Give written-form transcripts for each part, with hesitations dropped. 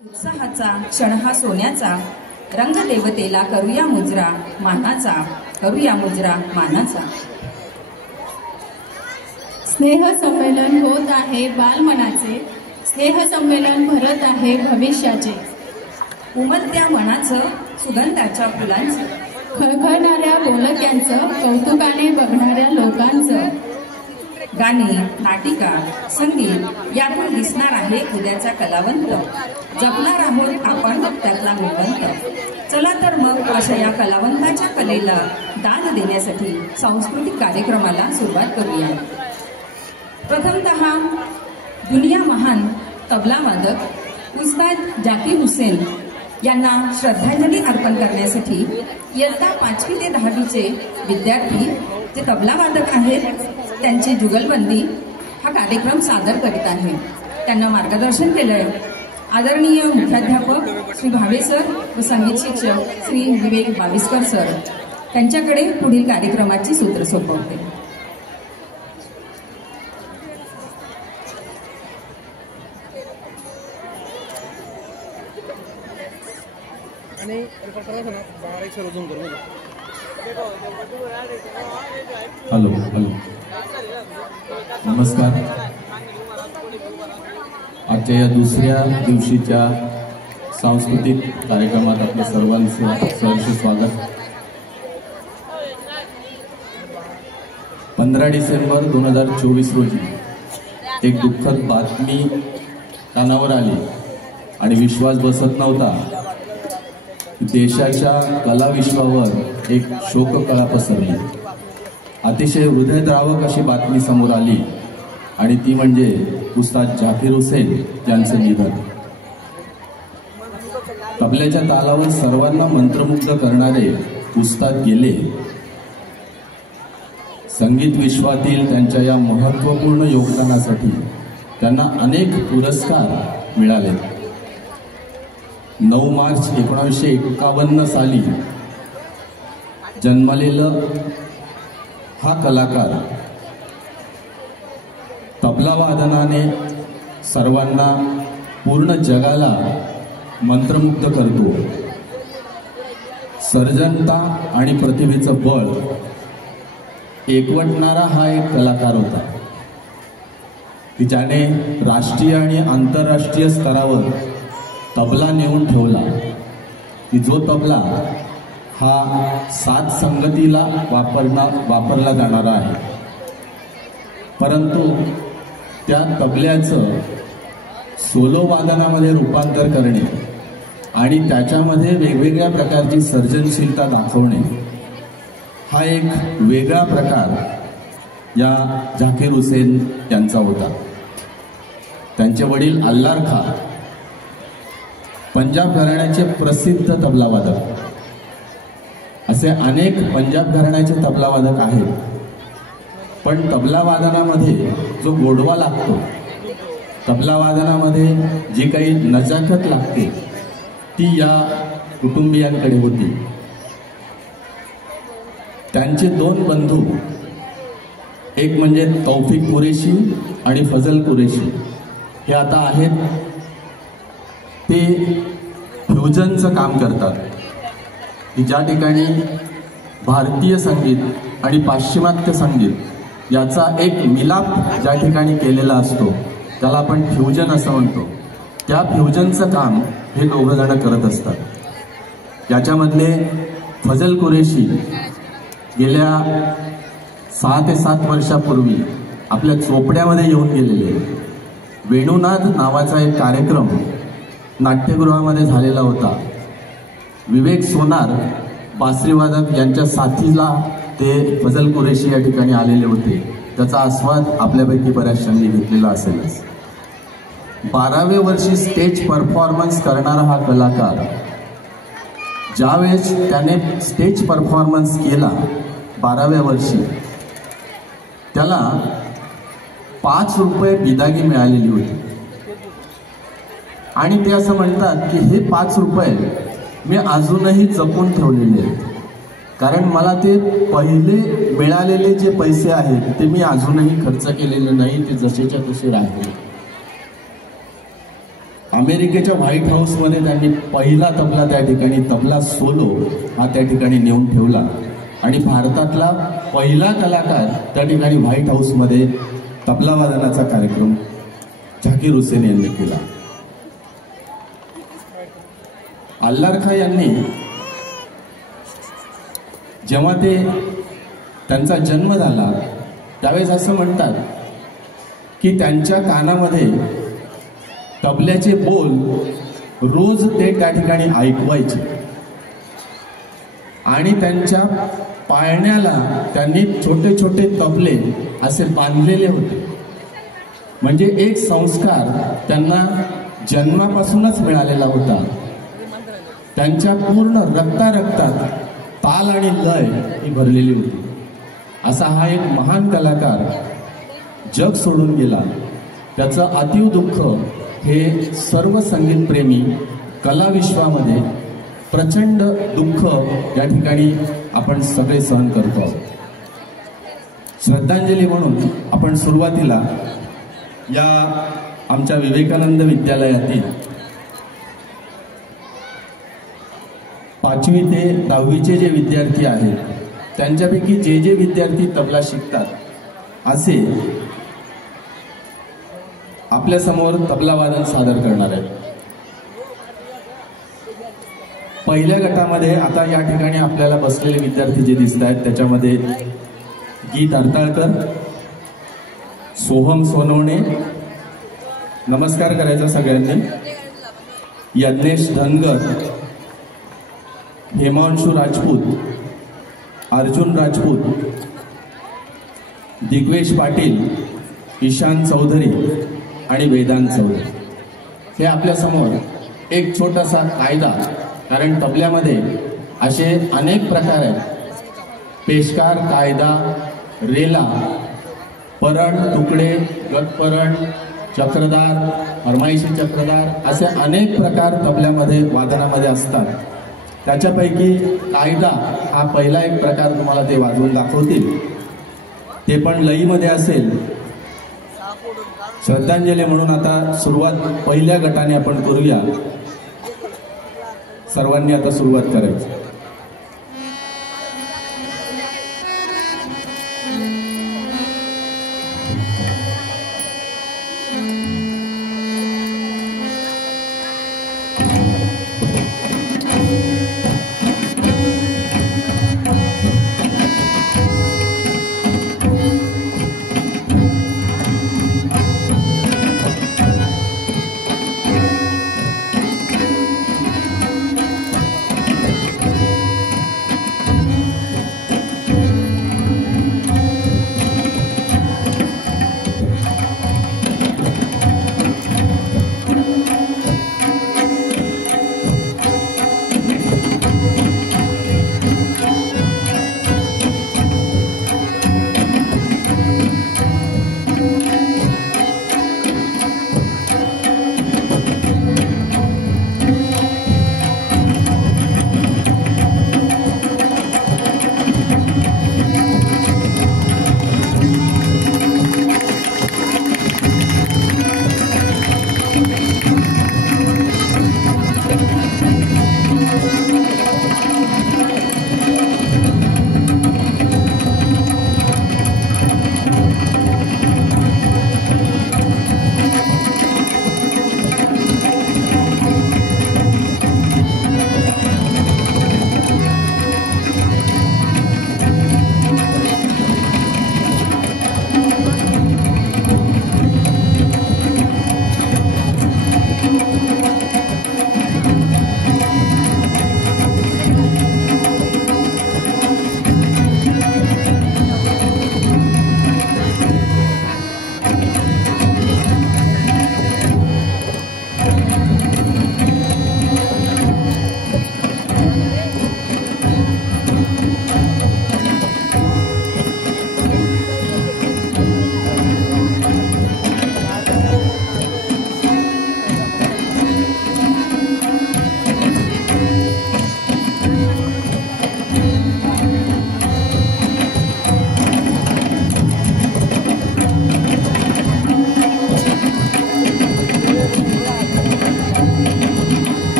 उत्साहाचा क्षण हा सोन्याचा, रंगदेवतेला करूया मुजरा मानाचा, करूया मुजरा मानाचा। स्नेह संमेलन होत आहे बालमनाचे, स्नेह संमेलन भरत आहे भविष्याचे। उमलत्या मनाचं, सुगंधाच्या फुलांचं, खळखळणाऱ्या बोलक्यांचं, कौतुकाने बघणाऱ्या लोकांचं। गाणी, नाटिका, संगीत यातून दिसणार आहे उद्याचा कलावंत, जपणार आहोत आपण त्यातला मूलवंत। चला तर मग अशा या कलावंताच्या कलेला दाद देण्यासाठी सांस्कृतिक कार्यक्रमाला सुरुवात करूया। प्रथमतः दुनिया महान तबला वादक उस्ताद जाकीर हुसेन यांना श्रद्धांजली अर्पण करण्यासाठी इयत्ता 5वी ते 10वीचे विद्यार्थी जे तबला वादक आहेत त्यांची जुगलबंदी हा कार्यक्रम सादर करीत आहे। त्यांना मार्गदर्शन केलंय आदरणीय मुख्याध्यापक श्री भावे सर व संगीत शिक्षक श्री विवेक बाविस्कर सर। त्यांच्याकडे पुढील कार्यक्रमाची सूत्र सोपवते। हॅलो हॅलो नमस्कार। आजच्या या दुसऱ्या दिवशीच्या सांस्कृतिक कार्यक्रमात आपल्या सर्वांचं सहर्ष स्वागत। 15 डिसेंबर 2024 रोजी एक दुःखद बातमी कानावर आली आणि विश्वास बसत नव्हता। देशाच्या कलाविश्वावर एक शोककळा पसरली। अतिशय हृदयद्रावक अशी बातमी समोर आली आणि ती म्हणजे उस्ताद जाकीर हुसेन यांचं निधन। तबल्याच्या तालावर सर्वांना मंत्रमुग्ध करणारे उस्ताद गेले। संगीत विश्वातील त्यांच्या या महत्त्वपूर्ण योगदानासाठी त्यांना अनेक पुरस्कार मिळाले। 9 मार्च 1951 साली जन्मलेलं हा कलाकार तबला वादनाने सर्वांना पूर्ण जगाला मंत्रमुग्ध करतो। सर्जनता आणि प्रतिभेचं बळ एकवटणारा हा एक कलाकार होता की ज्याने राष्ट्रीय आणि आंतरराष्ट्रीय स्तरावर तबला नेऊन ठेवला की जो तबला हा 7 संगतीला वापरला जाणारा आहे, परंतु त्या तबल्याचं सोलो वादनामध्ये रूपांतर करणे आणि त्याच्यामध्ये वेगवेगळ्या प्रकारची सर्जनशीलता दाखवणे हा एक वेगळा प्रकार या जाकीर हुसेन यांचा होता। त्यांचे वडील अल्लार खां पंजाब घराण्याचे प्रसिद्ध तबलावादक। असे अनेक पंजाब घराण्याचे तबलावादक आहेत, पण तबला वादनामध्ये जो गोडवा लागतो, तबला वादनामध्ये जी काही नजाकत लागते ती या कुटुंबियांकडे होती। त्यांचे 2 बंधू, एक म्हणजे तौफिक कुरेशी आणि फजल कुरेशी, हे आता आहेत ते फ्युजनचं काम करतात की ज्या ठिकाणी भारतीय संगीत आणि पाश्चिमात्य संगीत याचा एक मिलाप ज्या ठिकाणी केलेला असतो त्याला आपण फ्युजन असं म्हणतो। त्या फ्युजनचं काम हे 2 जण करत असतात। याच्यामधले फजल कुरेशी गेल्या 6 ते 7 वर्षापूर्वी आपल्या चोपड्यामध्ये येऊन गेलेले। वेणुनाद नावाचा एक कार्यक्रम नाट्यगृहामध्ये झालेला होता। विवेक सोनार बासरीवादक यांच्या साथीला ते फजल कुरेशी या ठिकाणी आलेले होते। त्याचा आस्वाद आपल्यापैकी बऱ्याचशांनी घेतलेला असेलच। 12व्या वर्षी स्टेज परफॉर्मन्स करणारा हा कलाकार ज्यावेळेस त्याने स्टेज परफॉर्मन्स केला 12व्या वर्षी, त्याला 5 रुपये बिदागी मिळालेली होती आणि ते असं म्हणतात की हे 5 रुपये मी अजूनही जपून ठेवलेले आहेत, कारण मला ते पहिले मिळालेले जे पैसे आहेत ते मी अजूनही खर्च केलेले नाही, ते जसेच्या तसे राहिले। अमेरिकेच्या व्हाईट हाऊसमध्ये त्यांनी पहिला तबला त्या ठिकाणी, तबला सोलो हा त्या ठिकाणी नेऊन ठेवला आणि भारतातला पहिला कलाकार त्या ठिकाणी व्हाईट हाऊसमध्ये तबला वादनाचा कार्यक्रम झाकीर हुसेन यांनी केला. अल्लार खां यांनी जेव्हा त्यांचा जन्म झाला त्यावेळेस असं म्हणतात की त्यांच्या कानामध्ये तबल्याचे बोल रोज ते त्या ठिकाणी ऐकवायचे आणि त्यांच्या पाळण्याला त्यांनी छोटे छोटे तबले असे बांधलेले होते. म्हणजे एक संस्कार त्यांना जन्मापासूनच मिळालेला होता. त्यांच्या पूर्ण रक्तात ताल आणि लय ही भरलेली होती. असा हा एक महान कलाकार जग सोडून गेला. त्याचं अतीव दुःख हे सर्व संगीतप्रेमी कलाविश्वामध्ये प्रचंड दुःख या ठिकाणी आपण सगळे सहन करतो आहोत. श्रद्धांजली म्हणून आपण सुरुवातीला या आमच्या विवेकानंद विद्यालयातील 5वी ते 10वीचे जे विद्यार्थी आहेत त्यांच्यापैकी जे विद्यार्थी तबला शिकतात असे आपल्या समोर तबला वादन सादर करणार आहेत. पहिल्या गटामध्ये आता या ठिकाणी आपल्याला बसलेले विद्यार्थी जे दिसत आहेत त्याच्यामध्ये गीत अडताळकर, सोहम सोनवणे, नमस्कार करायचा सगळ्यांनी, यज्ञेश धनगर, हेमांशु राजपूत, अर्जुन राजपूत, दिग्वेश पाटील, ईशान चौधरी आणि वेदांत चौधरी. हे आपल्या समोर एक छोटासा कायदा, कारण तबल्यामध्ये असे अनेक प्रकार आहेत, पेशकार, कायदा, रेला, परण, तुकडे, गटपरण, चक्रदार, फरमाईशी चक्रदार असे अनेक प्रकार तबल्यामध्ये वादनामध्ये असतात. त्याच्यापैकी कायदा हा पहिला एक प्रकार तुम्हाला ते वाजवून दाखवतील, ते पण लईमध्ये असेल. श्रद्धांजली म्हणून आता सुरुवात पहिल्या गटाने आपण करूया. सर्वांनी आता सुरुवात करायची.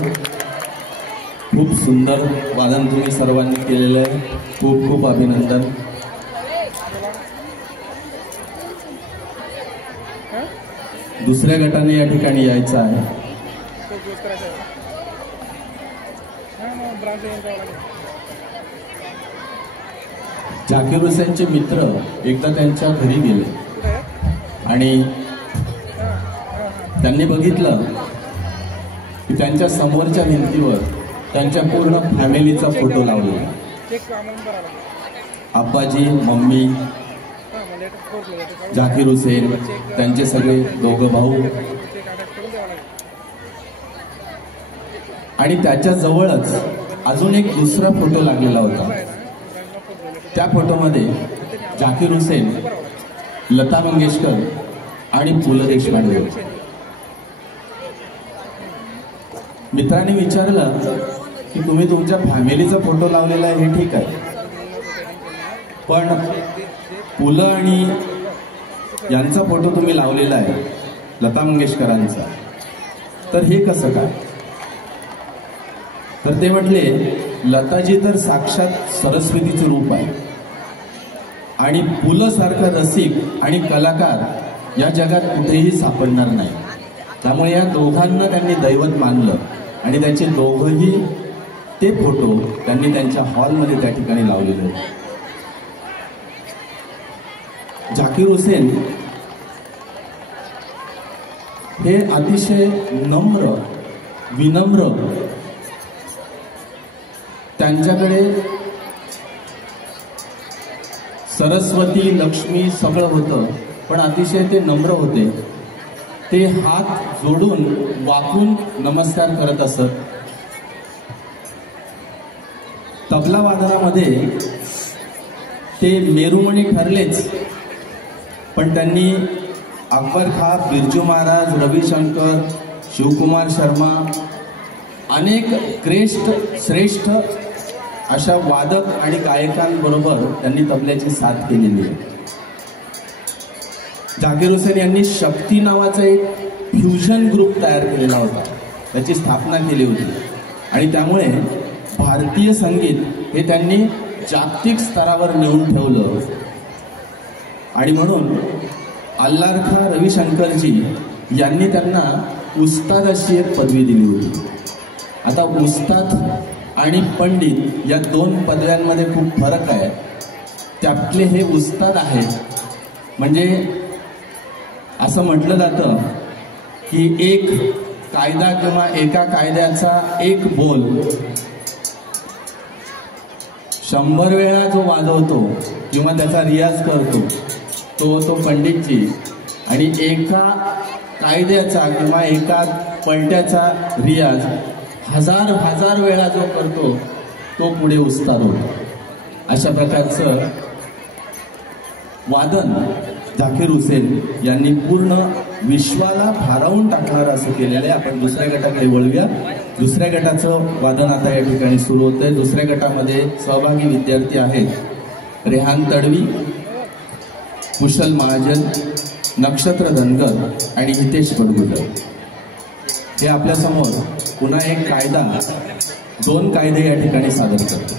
होतं. खूप सुंदर वादन तुम्ही सर्वांनी केलेलं आहे. खूप खूप अभिनंदन. दुसऱ्या गटाने या ठिकाणी यायचं आहे. झाकीर हुसेनचे मित्र एकदा त्यांच्या घरी गेले आणि त्यांनी बघितलं की त्यांच्या समोरच्या भिंतीवर त्यांच्या पूर्ण फॅमिलीचा फोटो लावलेला. आब्बाजी, मम्मी, झाकीर हुसेन, त्यांचे सगळे दोघं भाऊ आणि त्याच्या जवळच अजून एक दुसरा फोटो लागलेला होता. त्या फोटोमध्ये झाकीर हुसेन, लता मंगेशकर आणि पु ल देशपांडे. मित्रांनी विचारलं की तुम्ही तुमच्या फॅमिलीचा फोटो लावलेला आहे हे ठीक आहे, पण पु ल आणि यांचा फोटो तुम्ही लावलेला आहे, लता मंगेशकरांचा, तर हे कसं काय? तर ते म्हटले, लताजी तर साक्षात सरस्वतीचं रूप आहे आणि पु ल सारखा रसिक आणि कलाकार या जगात कुठेही सापडणार नाही. त्यामुळे या दोघांना त्यांनी दैवत मानलं आणि त्यांचे दोघंही ते फोटो त्यांनी त्यांच्या हॉलमध्ये त्या ठिकाणी लावलेले होते. झाकीर हुसेन हे अतिशय नम्र, विनम्र, त्यांच्याकडे सरस्वती, लक्ष्मी सगळं होतं, पण अतिशय ते नम्र होते. ते हात जोडून वाकून नमस्कार करत असत. तबला वादनामध्ये ते मेरुमणी ठरलेच, पण त्यांनी अकबर खां, बिरजू महाराज, रविशंकर, शिवकुमार शर्मा अनेक श्रेष्ठ अशा वादक आणि गायकांबरोबर त्यांनी तबल्याची साथ केलेली आहे. झाकीर हुसेन यांनी शक्ती नावाचा एक फ्युजन ग्रुप तयार केलेला होता, त्याची स्थापना केली होती आणि त्यामुळे भारतीय संगीत हे त्यांनी जागतिक स्तरावर नेऊन ठेवलं. आणि म्हणून अल्लार खां रविशंकरजी यांनी त्यांना उस्ताद अशी एक पदवी दिली होती. आता उस्ताद आणि पंडित या दोन पदव्यांमध्ये खूप फरक आहे. त्यातले हे उस्ताद आहेत, म्हणजे असं म्हटलं जातं की एक कायदा किंवा एका कायद्याचा एक बोल 100 वेळा जो वाजवतो किंवा त्याचा रियाज करतो तो पंडितजी, आणि एका कायद्याचा किंवा एका पलट्याचा रियाज हजार वेळा जो करतो तो पुढे उस्ताद होतो. अशा प्रकारचं वादन झाकीर हुसेन यांनी पूर्ण विश्वाला भारावून टाकणार असं केलेलं आहे. आपण दुसऱ्या गटाकडे वळूया. दुसऱ्या गटाचं वादन आता या ठिकाणी सुरू होतं आहे. दुसऱ्या गटामध्ये सहभागी विद्यार्थी आहेत रेहान तडवी, कुशल महाजन, नक्षत्र धनगर आणि हितेश बडगुजर. हे आपल्यासमोर पुन्हा एक कायदा, 2 कायदे या ठिकाणी सादर करतो.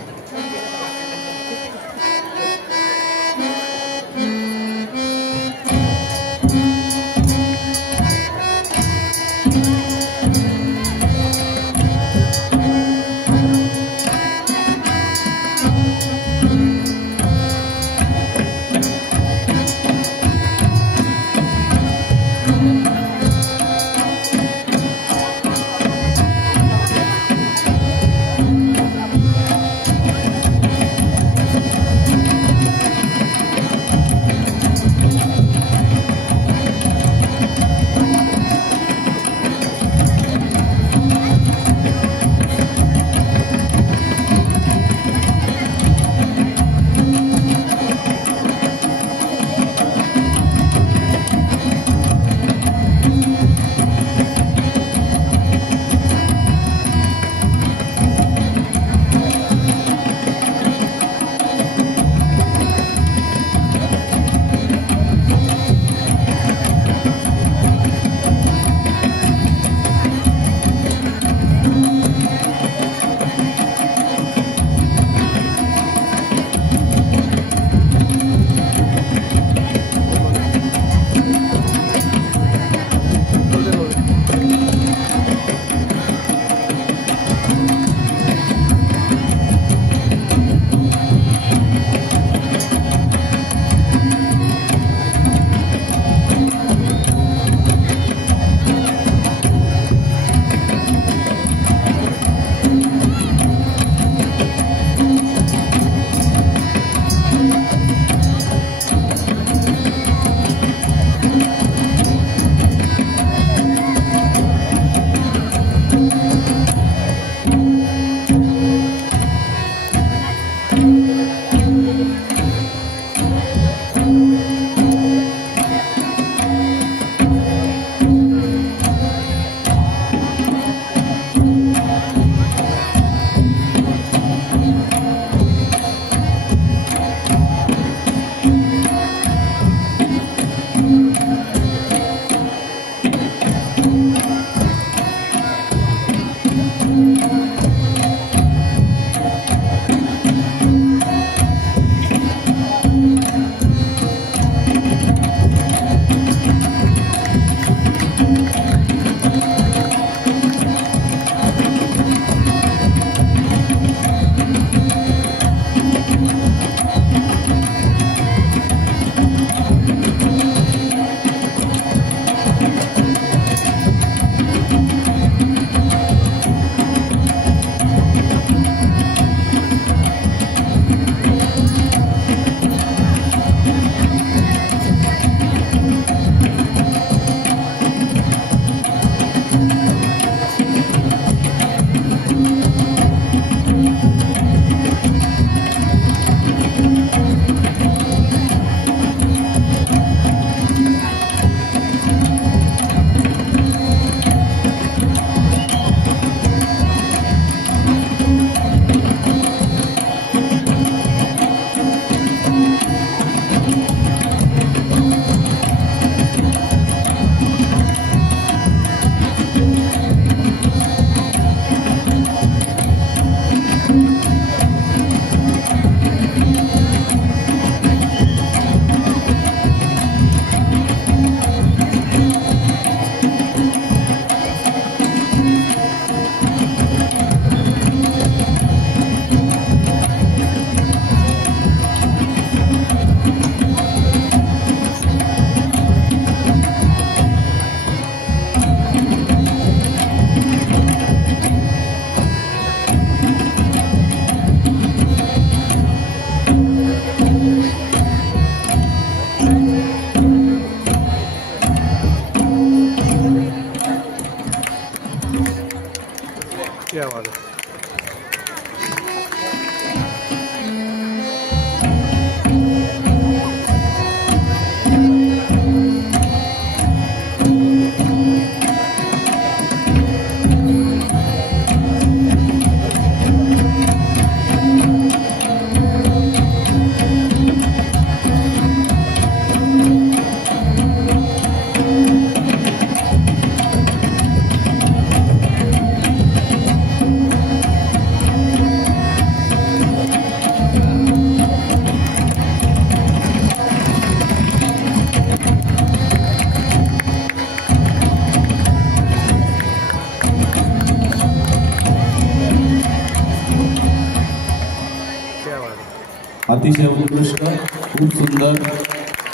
अतिशय उत्कृष्ट, खूप सुंदर.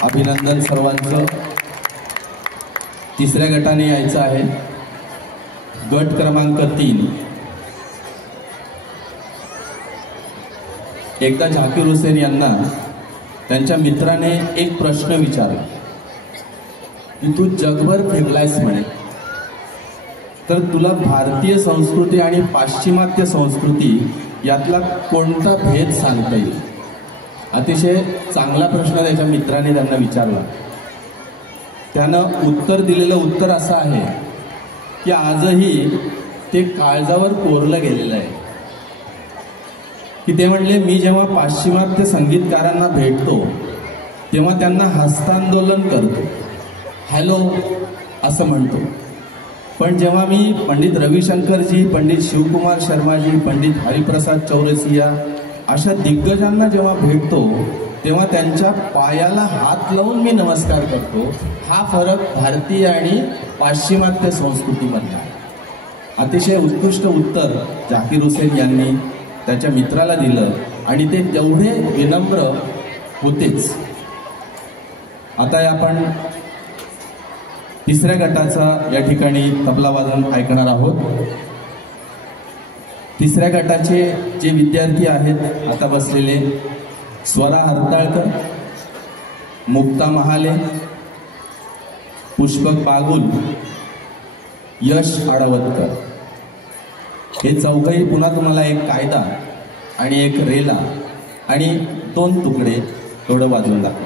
अभिनंदन सर्वांचं. तिसऱ्या गटाने यायचं आहे. गट क्रमांक 3. एकदा झाकीर हुसेन यांना त्यांच्या मित्राने एक प्रश्न विचारला की तू जगभर फिरलायस म्हणे, तर तुला भारतीय संस्कृती आणि पाश्चिमात्य संस्कृती यातला कोणता भेद सांगता येईल? अतिशय चांगला प्रश्न त्याच्या मित्राने त्यांना विचारला. त्यानं उत्तर दिलेलं उत्तर असं आहे की आजही ते काळजावर कोरलं गेलेलं आहे. की ते म्हणले, मी जेव्हा पाश्चिमात्य संगीतकारांना भेटतो तेव्हा त्यांना हस्तांदोलन करतो, हॅलो असं म्हणतो. पण जेव्हा मी पंडित रविशंकरजी, पंडित शिवकुमार शर्माजी, पंडित हरिप्रसाद चौरसिया अशा दिग्गजांना जेव्हा भेटतो तेव्हा त्यांच्या पायाला हात लावून मी नमस्कार करतो. हा फरक भारतीय आणि पाश्चिमात्य संस्कृतीमधला आहे. अतिशय उत्कृष्ट उत्तर झाकीर हुसेन यांनी त्याच्या मित्राला दिलं आणि ते तेवढे विनम्र होतेच. आता आपण तिसऱ्या गटाचा या ठिकाणी तबला वादन ऐकणार आहोत. तिसऱ्या गटाचे जे विद्यार्थी आहेत आता बसलेले, स्वरा हरताळकर, मुक्ता महाले, पुष्पक बागुल, यश आडवतकर, हे चौघही पुन्हा तुम्हाला एक कायदा आणि एक रेला आणि 2 तुकडे एवढं वाजवून दाखवा.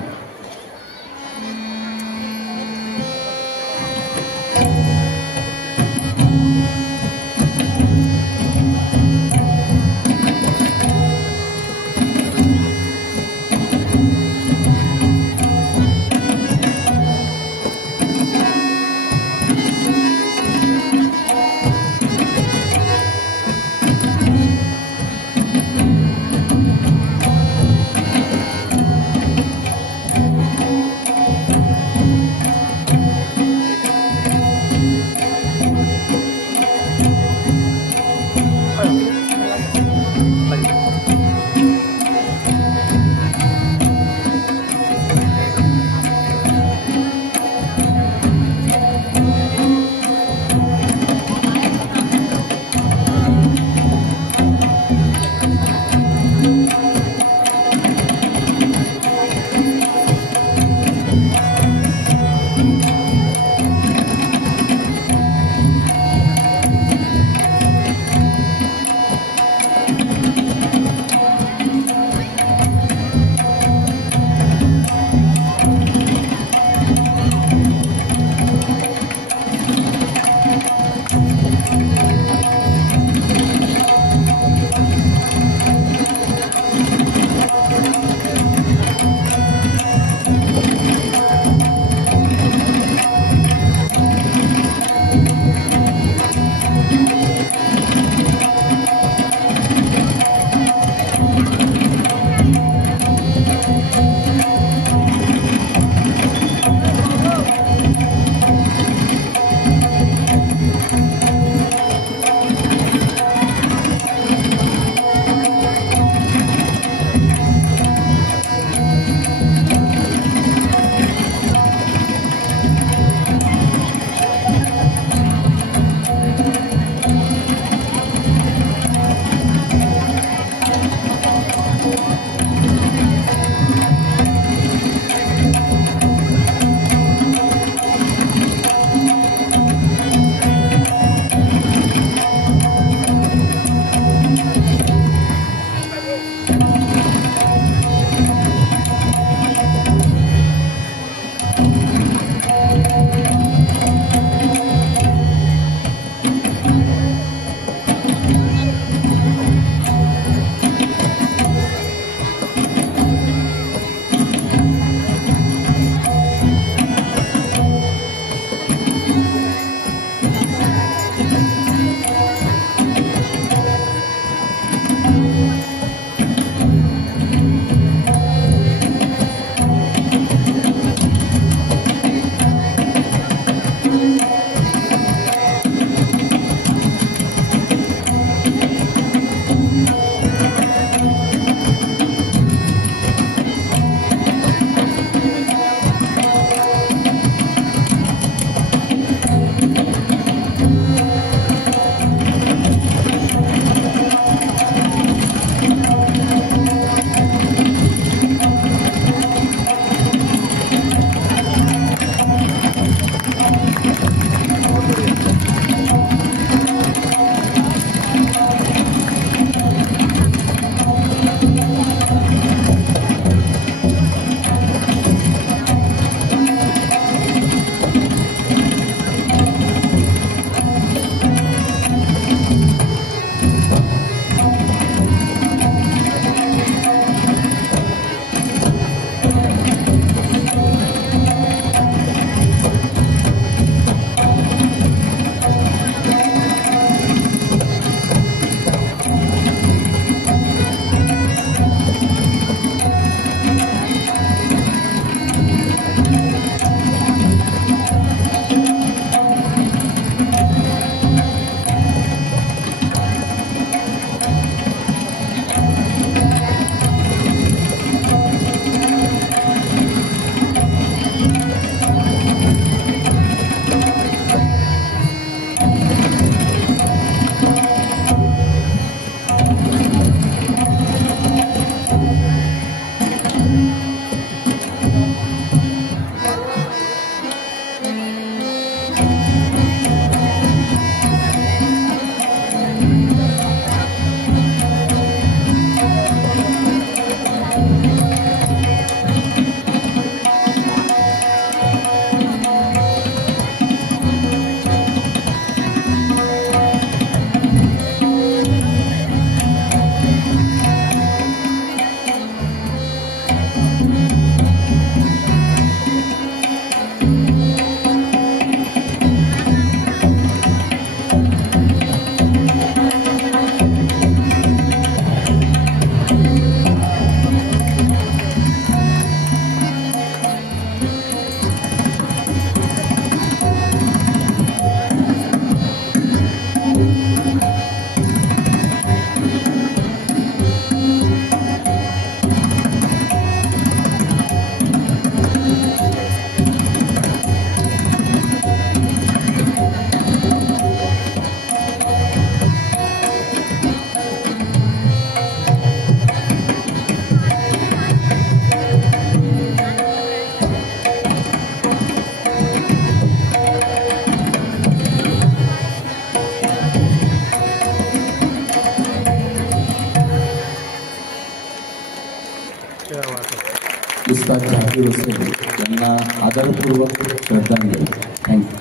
उस्ताद झाकीर हुसेन यांना आदरपूर्वक श्रद्धांजली. थँक्यू.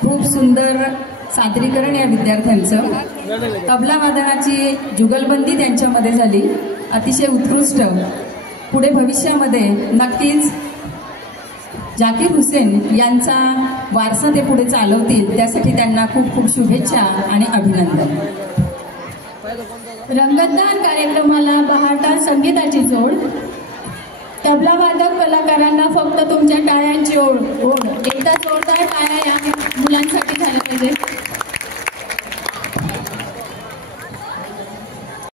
खूप सुंदर सादरीकरण या विद्यार्थ्यांचं. तबला वादनाची जुगलबंदी त्यांच्यामध्ये झाली, अतिशय उत्कृष्ट. पुढे भविष्यामध्ये नक्कीच झाकीर हुसेन यांचा वारसा ते पुढे चालवतील, त्यासाठी त्यांना खूप खूप शुभेच्छा आणि अभिनंदन. रंगतदान कार्यक्रमाला बहारदार संगीताची जोड. तबला वादक कलाकारांना फक्त तुमच्या टाळ्यांची ओढ. एकदा जोरदार टाळ्या या मुलांसाठी झाल्या पाहिजे.